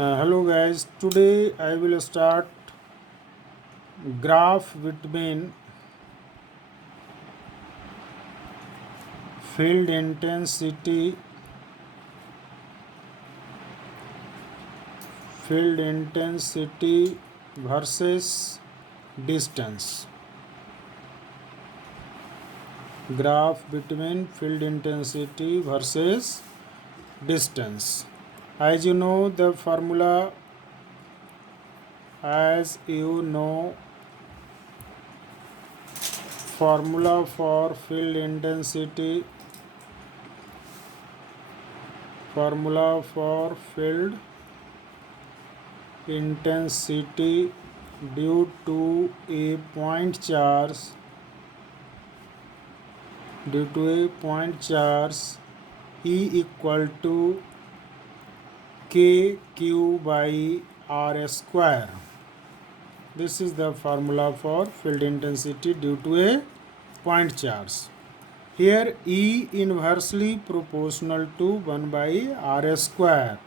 Hello guys, today I will start graph between field intensity versus distance. Graph between field intensity versus distance. As you know the formula, formula for field intensity due to a point charge E equal to kq by r square. This is the formula for field intensity due to a point charge. Here E inversely proportional to 1 by r square.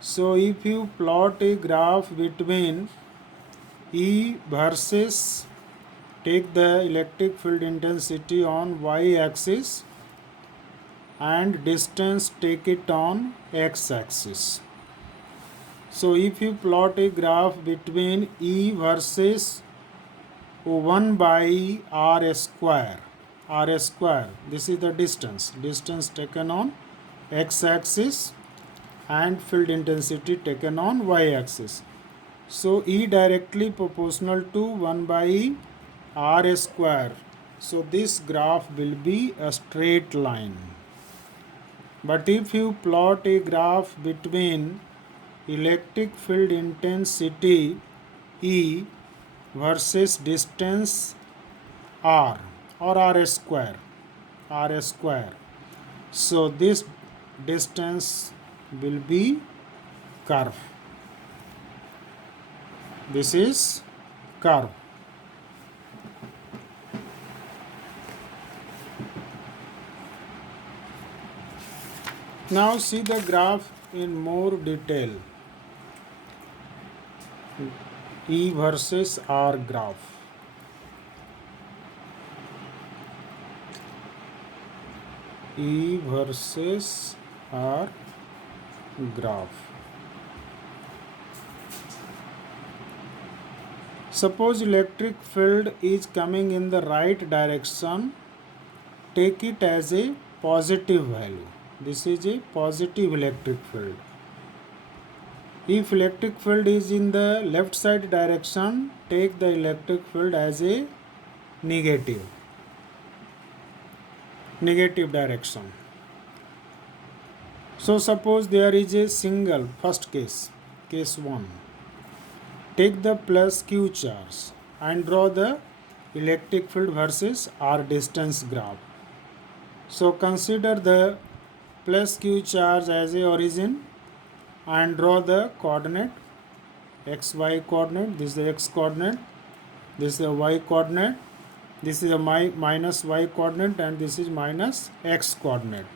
So if you plot a graph between E versus, take the electric field intensity on y axis and distance, take it on x axis. So if you plot a graph between E versus 1 by r square, this is the distance taken on x axis and field intensity taken on y axis. So E directly proportional to 1 by r square. So this graph will be a straight line. But if you plot a graph between electric field intensity E versus distance r or r square, so this distance will be curve. This is curve. Now see the graph in more detail. E versus R graph. E versus R graph. Suppose electric field is coming in the right direction, take it as a positive value. This is a positive electric field. If electric field is in the left side direction, take the electric field as a negative direction. So suppose there is a single, first case 1. Take the plus q charge and draw the electric field versus r distance graph. So consider the plus q charge as a origin and draw the coordinate xy coordinate. This is the x coordinate, this is the y coordinate, this is the minus y coordinate, and this is minus x coordinate.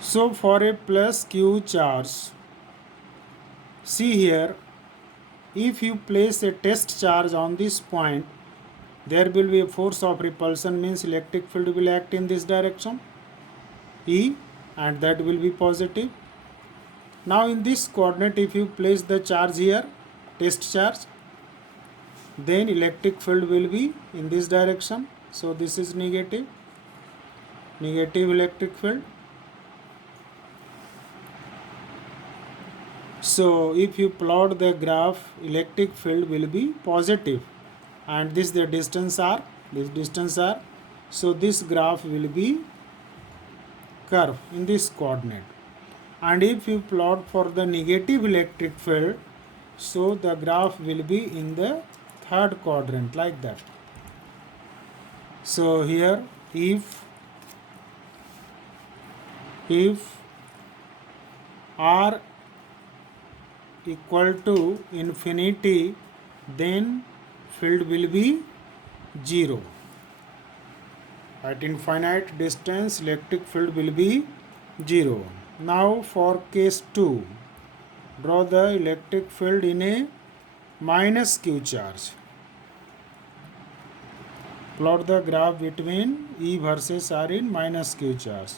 So for a plus q charge, see here, if you place a test charge on this point, there will be a force of repulsion, means electric field will act in this direction E, and that will be positive. Now in this coordinate, if you place the charge here, test charge, then electric field will be in this direction. So this is negative electric field. So if you plot the graph, electric field will be positive, and this the distance r, so this graph will be curve in this coordinate. And if you plot for the negative electric field, so the graph will be in the third quadrant, like that. So here, if r equal to infinity, then field will be 0. At infinite distance, electric field will be 0. Now for case 2, draw the electric field in a minus q charge. Plot the graph between E versus R in minus q charge.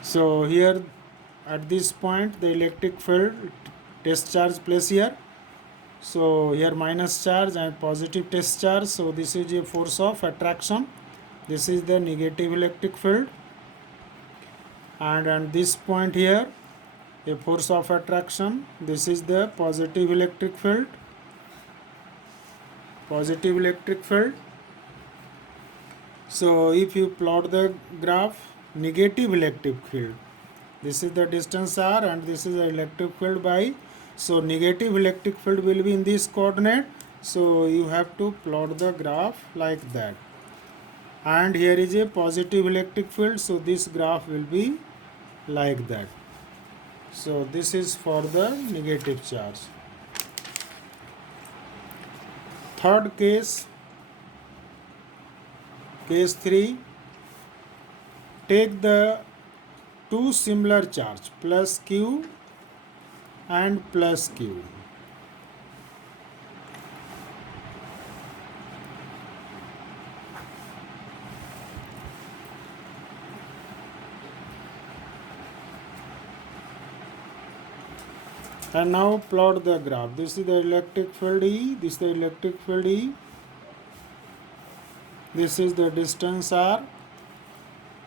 So here at this point the electric field test charge place here. So here minus charge and positive test charge. So this is a force of attraction. This is the negative electric field. And at this point here a force of attraction. This is the positive electric field. Positive electric field. So if you plot the graph, negative electric field, this is the distance r and this is the electric field by, so negative electric field will be in this coordinate. So you have to plot the graph like that. And here is a positive electric field, so this graph will be like that. So this is for the negative charge. Third case, case 3, take the two similar charge plus q and plus q. And now plot the graph. This is the electric field E, this is the electric field E, this is the distance r.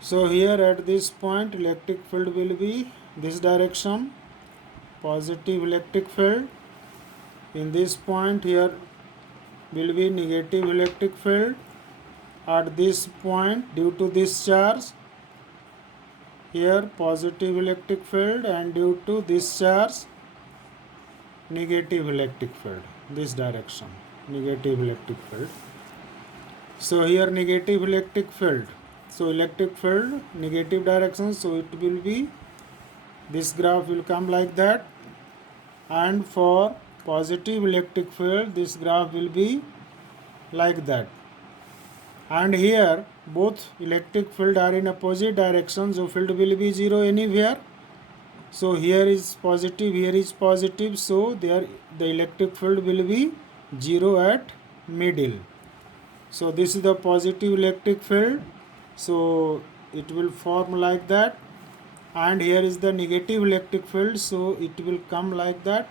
So here at this point electric field will be this direction, positive electric field. In this point here will be negative electric field. At this point, due to this charge, here positive electric field, and due to this charge negative electric field, this direction, negative electric field. So here negative electric field, so electric field negative direction, so it will be, this graph will come like that. And for positive electric field, this graph will be like that. And here both electric field are in opposite direction, so field will be zero anywhere. So here is positive, here is positive, so there the electric field will be zero at middle. So this is the positive electric field, so it will form like that. And here is the negative electric field, so it will come like that.